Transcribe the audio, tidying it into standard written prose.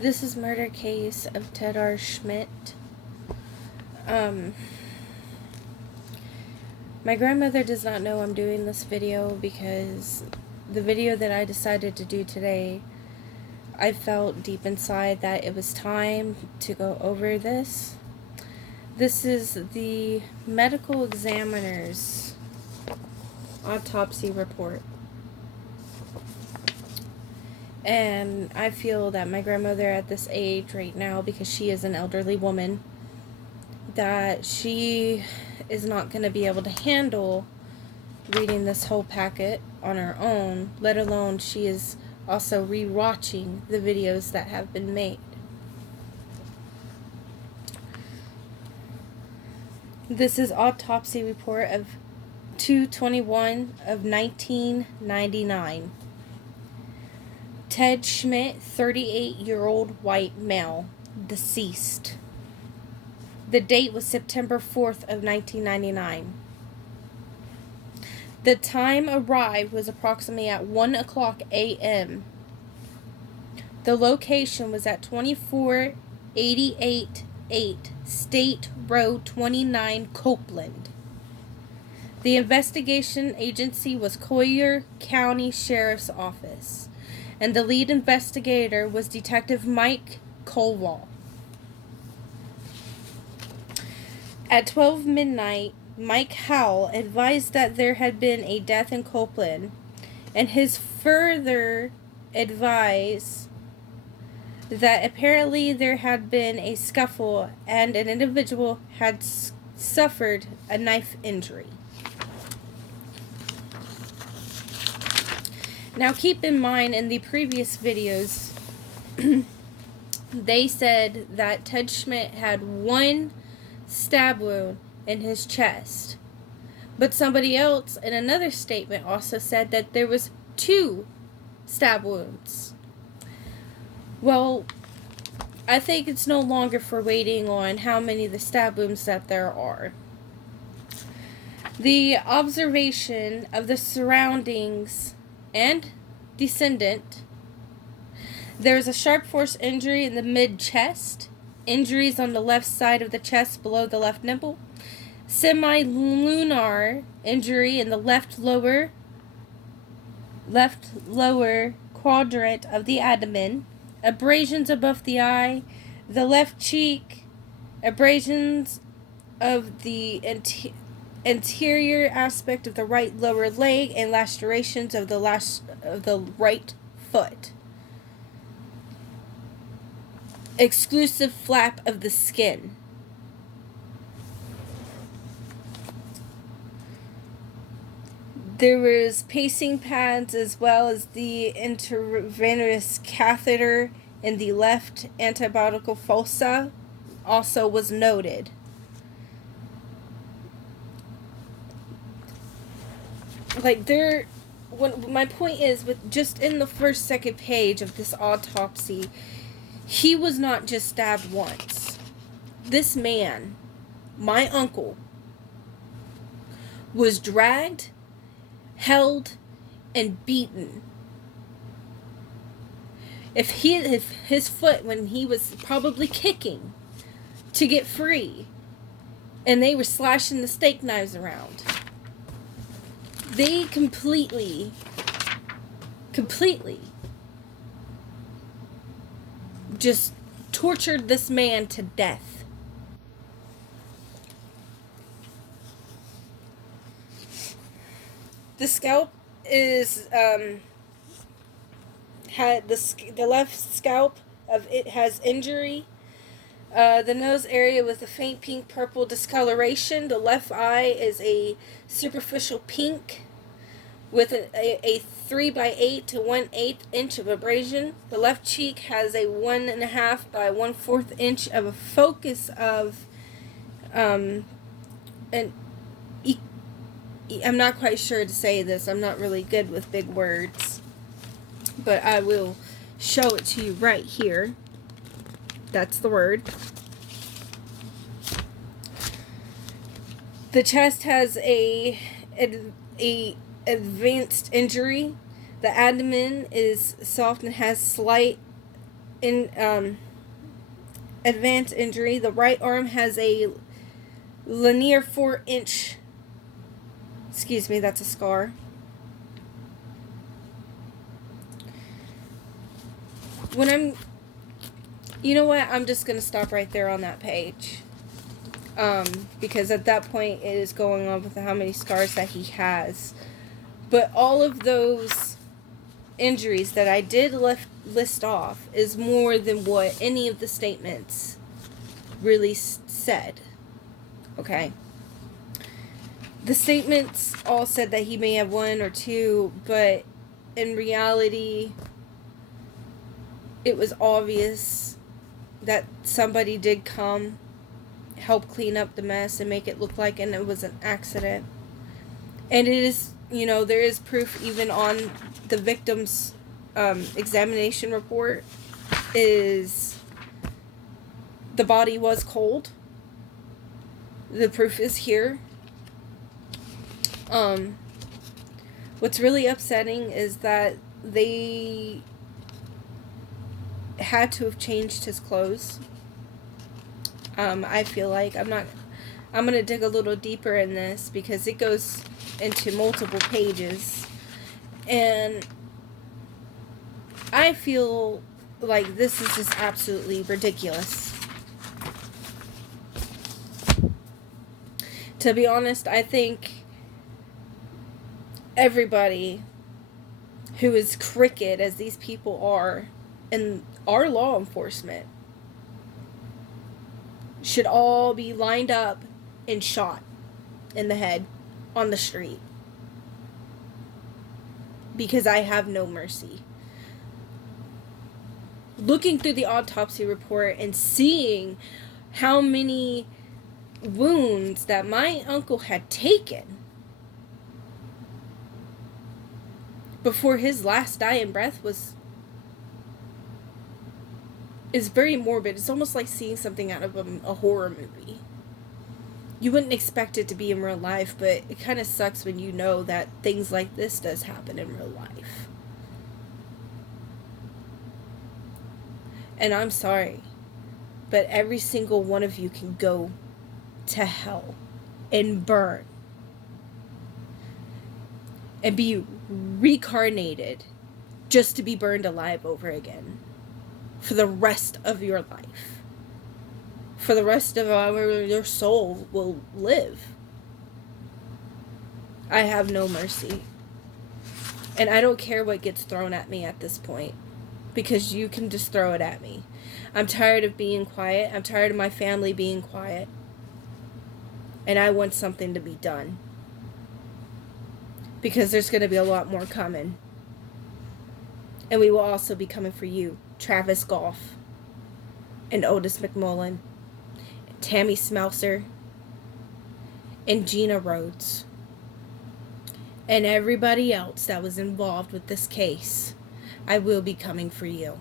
This is murder case of Ted R. Schmidt. My grandmother does not know I'm doing this video because the video that I decided to do today, I felt deep inside that it was time to go over this. This is the medical examiner's autopsy report. And I feel that my grandmother at this age right now, because she is an elderly woman, that she is not going to be able to handle reading this whole packet on her own, let alone she is also re-watching the videos that have been made. This is autopsy report of 2/21 of 1999. Ted Schmidt, 38-year-old white male, deceased. The date was September 4th of 1999. The time arrived was approximately at 1 o'clock a.m. The location was at 24888 State Road 29, Copeland. The investigation agency was Collier County Sheriff's Office, and the lead investigator was Detective Mike Colwell. At 12 midnight, Mike Howell advised that there had been a death in Copeland, and his further advised that apparently there had been a scuffle and an individual had suffered a knife injury. Now keep in mind, in the previous videos, they said that Ted Schmidt had one stab wound in his chest. But somebody else in another statement also said that there was 2 stab wounds. Well, I think it's no longer for waiting on how many of the stab wounds that there are. The observation of the surroundings and descendant. There's a sharp force injury in the mid-chest, injuries on the left side of the chest below the left nipple, semi-lunar injury in the left lower quadrant of the abdomen, abrasions above the eye, the left cheek, abrasions of the anterior aspect of the right lower leg, and lacerations of the right foot. Exclusive flap of the skin. There was pacing pads as well as the intravenous catheter in the left antebrachial fossa also was noted. My point is, with just in the second page of this autopsy, he was not just stabbed once. This man, my uncle, was dragged, held, and beaten. If his foot, when he was probably kicking to get free, and they were slashing the steak knives around, they completely just tortured this man to death. The scalp is the left scalp of it has injury. The nose area with a faint pink purple discoloration. The left eye is a superficial pink with a 3/8 to 1/8 inch of abrasion. The left cheek has a 1.5 by 1/4 inch of a focus of I'm not quite sure to say this. I'm not really good with big words, but I will show it to you right here. That's the word. The chest has a advanced injury. The abdomen is soft and has slight in advanced injury. The right arm has a linear 4-inch. Excuse me, that's a scar. You know what? I'm just gonna stop right there on that page. Because at that point it is going on with how many scars that he has. But all of those injuries that I did list off is more than what any of the statements really said. Okay? The statements all said that he may have 1 or 2, but in reality, it was obvious that somebody did come, help clean up the mess, and make it look like it was an accident. And it is, there is proof even on the victim's examination report is the body was cold. The proof is here. What's really upsetting is that they had to have changed his clothes. I feel like I'm going to dig a little deeper in this because it goes into multiple pages. And I feel like this is just absolutely ridiculous. To be honest, I think everybody who is crooked as these people are in our law enforcement should all be lined up and shot in the head on the street. Because I have no mercy. Looking through the autopsy report and seeing how many wounds that my uncle had taken before his last dying breath is very morbid. It's almost like seeing something out of a horror movie. You wouldn't expect it to be in real life, but it kind of sucks when you know that things like this does happen in real life. And I'm sorry, but every single one of you can go to hell and burn and be reincarnated just to be burned alive over again for the rest of your life, for the rest of however your soul will live. I have no mercy, and I don't care what gets thrown at me at this point, because you can just throw it at me. I'm tired of being quiet. I'm tired of my family being quiet. And I want something to be done. Because there's going to be a lot more coming. And we will also be coming for you, Travis Goff, and Otis McMullen, and Tammy Smelser, and Gina Rhodes, and everybody else that was involved with this case. I will be coming for you.